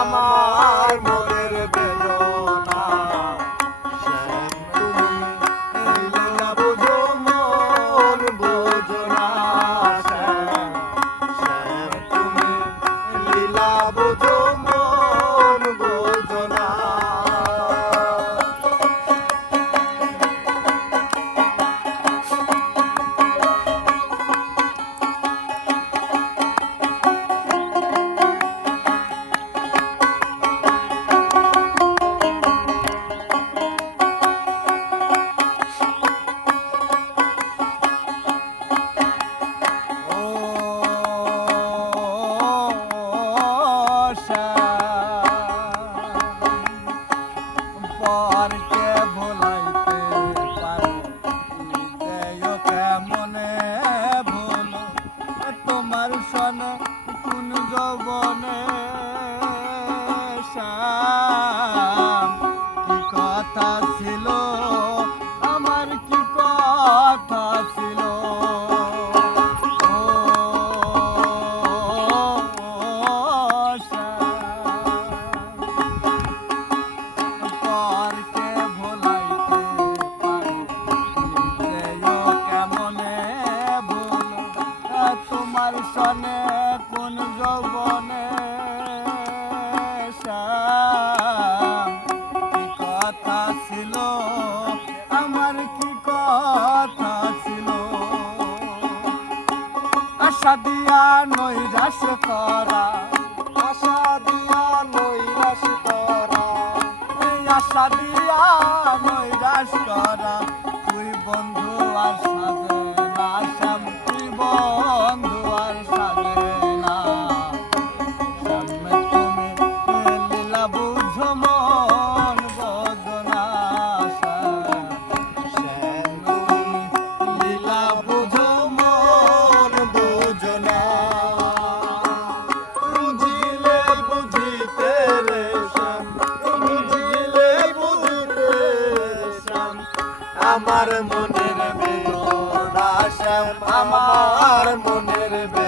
আমার আশা দিয়া নৈরাশ করা আশা দিয়া নৈরাশ করা আশা দিয়া আমার মনের বেদনা আমার মনের বেদনা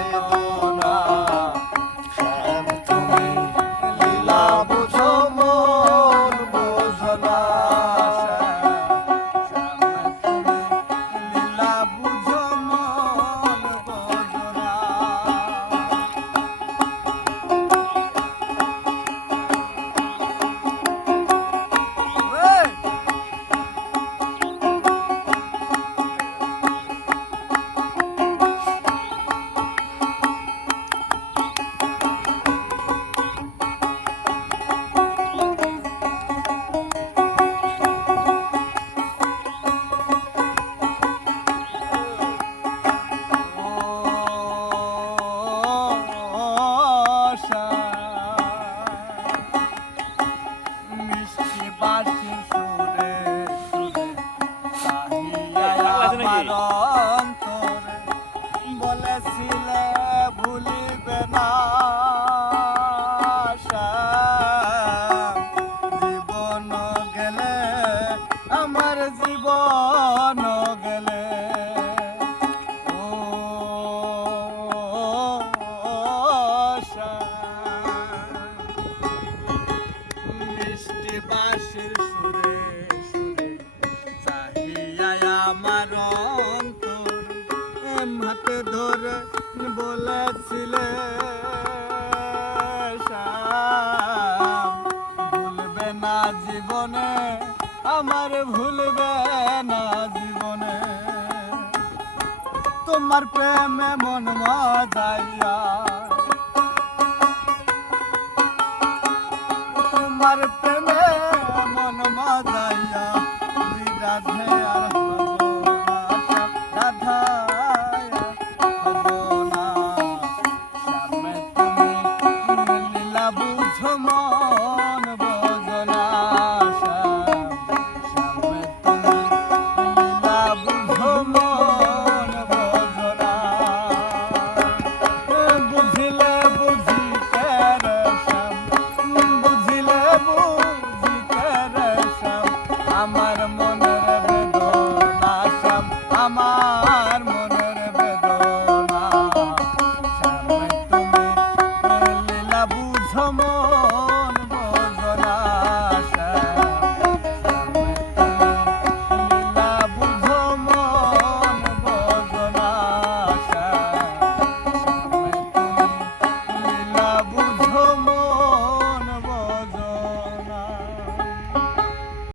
গেছিলে ভুলিবে না জীবন গেলে আমার জীবন গেলে। ও মিষ্টি বাসির সুরে বলেছিলে ভুলবে না জীবনে আমার ভুলবে না জীবনে। তোমার প্রেমে মন মজাইয়া তোমার প্রেমে আমার মনের বেদনা শ্যাম আমার মনের বেদনা। শ্যাম তুমি লীলা বুঝো